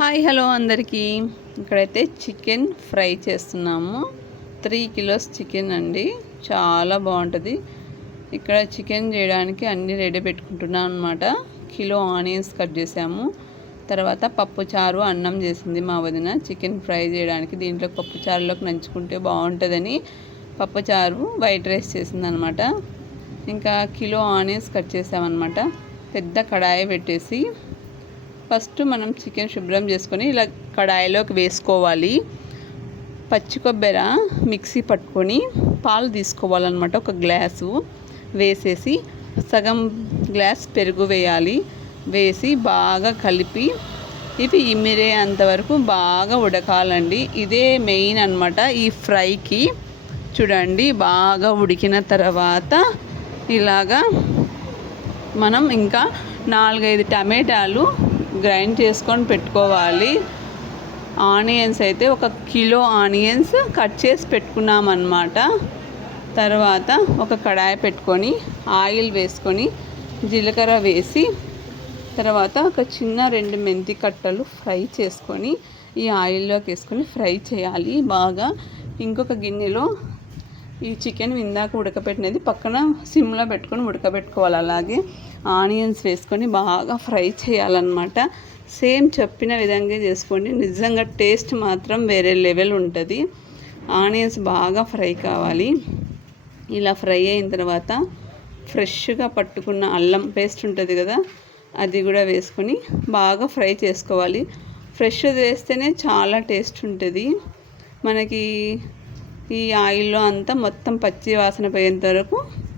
Hi hello అందరికీ. ఇక్కడైతే chicken fry చేస్తున్నాము. త్రీ కిలోస్ చికెన్ అండి. చాలా బాగుంటుంది. ఇక్కడ చికెన్ చేయడానికి అన్నీ రెడీ పెట్టుకుంటున్నాం అనమాట కిలో ఆనియన్స్ కట్ చేసాము. తర్వాత పప్పు చారు అన్నం చేసింది మా వదిన. చికెన్ ఫ్రై చేయడానికి దీంట్లో పప్పు చారులోకి నంచుకుంటే బాగుంటుందని పప్పు చారు వైట్ రైస్ చేసింది అనమాట ఇంకా కిలో ఆనియన్స్ కట్ చేసామన్నమాట. పెద్ద కడాయి పెట్టేసి ఫస్ట్ మనం చికెన్ శుభ్రం చేసుకొని ఇలా కడాయిలోకి వేసుకోవాలి. పచ్చి కొబ్బరి మిక్సీ పట్టుకొని పాలు తీసుకోవాలన్నమాట ఒక గ్లాసు. వేసేసి సగం గ్లాస్ పెరుగు వేయాలి. వేసి బాగా కలిపి ఇవి ఇమిరే అంతవరకు బాగా ఉడకాలండి. ఇదే మెయిన్ అనమాట ఈ ఫ్రైకి. చూడండి బాగా ఉడికిన తర్వాత ఇలాగా మనం ఇంకా నాలుగైదు టమాటాలు గ్రైండ్ చేసుకొని పెట్టుకోవాలి. ఆనియన్స్ అయితే ఒక కిలో ఆనియన్స్ కట్ చేసి పెట్టుకున్నామన్నమాట. తర్వాత ఒక కడాయి పెట్టుకొని ఆయిల్ వేసుకొని జీలకర్ర వేసి తర్వాత ఒక చిన్న రెండు మెంతి కట్టలు ఫ్రై చేసుకొని ఈ ఆయిల్లోకి వేసుకొని ఫ్రై చేయాలి బాగా. ఇంకొక గిన్నెలో ఈ చికెన్ ఇందాక ఉడకబెట్టినది పక్కన సిమ్లో పెట్టుకొని ఉడకబెట్టుకోవాలి. అలాగే ఆనియన్స్ వేసుకొని బాగా ఫ్రై చేయాలన్నమాట. సేమ్ చెప్పిన విధంగా చేసుకోండి. నిజంగా టేస్ట్ మాత్రం వేరే లెవెల్ ఉంటుంది. ఆనియన్స్ బాగా ఫ్రై కావాలి. ఇలా ఫ్రై అయిన తర్వాత ఫ్రెష్గా పట్టుకున్న అల్లం పేస్ట్ ఉంటుంది కదా అది కూడా వేసుకొని బాగా ఫ్రై చేసుకోవాలి. ఫ్రెష్ వేస్తేనే చాలా టేస్ట్ ఉంటుంది. మనకి ఈ ఆయిల్లో అంతా మొత్తం పచ్చి వాసన పోయేంత వరకు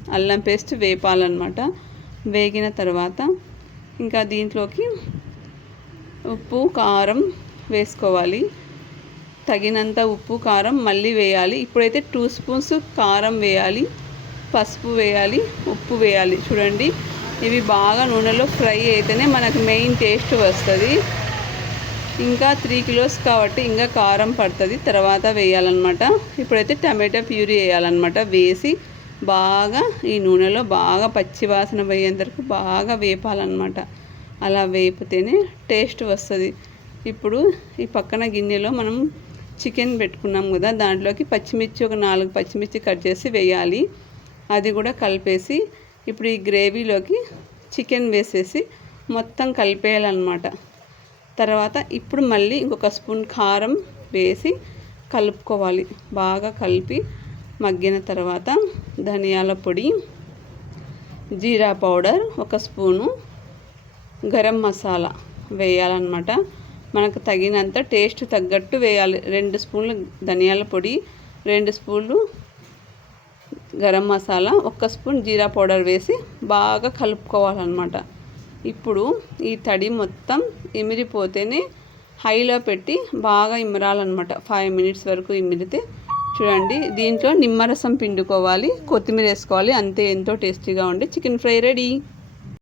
అల్లం పేస్ట్ వేపాలన్నమాట. వేగిన తర్వాత ఇంకా దీంట్లోకి ఉప్పు కారం వేసుకోవాలి. తగినంత ఉప్పు కారం మళ్ళీ వేయాలి. ఇప్పుడైతే టూ స్పూన్స్ కారం వేయాలి పసుపు వేయాలి ఉప్పు వేయాలి. చూడండి ఇవి బాగా నూనెలో ఫ్రై అయితేనే మనకు మెయిన్ టేస్ట్ వస్తుంది. ఇంకా త్రీ కిలోస్ కాబట్టి ఇంకా కారం పడుతుంది. తర్వాత వేయాలన్నమాట. ఇప్పుడైతే టమాటా ప్యూరీ వేయాలన్నమాట. వేసి బాగా ఈ నూనెలో బాగా పచ్చి వాసన బాగా వేపాలన్నమాట. అలా వేపితేనే టేస్ట్ వస్తుంది. ఇప్పుడు ఈ పక్కన గిన్నెలో మనం చికెన్ పెట్టుకున్నాం కదా దాంట్లోకి పచ్చిమిర్చి ఒక నాలుగు పచ్చిమిర్చి కట్ చేసి వేయాలి. అది కూడా కలిపేసి ఇప్పుడు ఈ గ్రేవీలోకి చికెన్ వేసేసి మొత్తం కలిపేయాలన్నమాట. తర్వాత ఇప్పుడు మళ్ళీ ఇంకొక స్పూన్ కారం వేసి కలుపుకోవాలి. బాగా కలిపి మగ్గిన తర్వాత ధనియాల పొడి జీరా పౌడర్ ఒక స్పూను గరం మసాలా వేయాలన్నమాట. మనకు తగినంత టేస్ట్ తగ్గట్టు వేయాలి. రెండు స్పూన్లు ధనియాల పొడి రెండు స్పూన్లు గరం మసాలా ఒక్క స్పూన్ జీరా పౌడర్ వేసి బాగా కలుపుకోవాలన్నమాట. ఇప్పుడు ఈ తడి మొత్తం ఇమిరిపోతేనే హైలో పెట్టి బాగా ఇమ్మరాలన్నమాట ఫైవ్ మినిట్స్ వరకు ఇమిరితే చూడండి దీంట్లో నిమ్మరసం పిండుకోవాలి కొత్తిమీర వేసుకోవాలి అంతే ఎంతో టేస్టీగా ఉండే చికెన్ ఫ్రై రెడీ.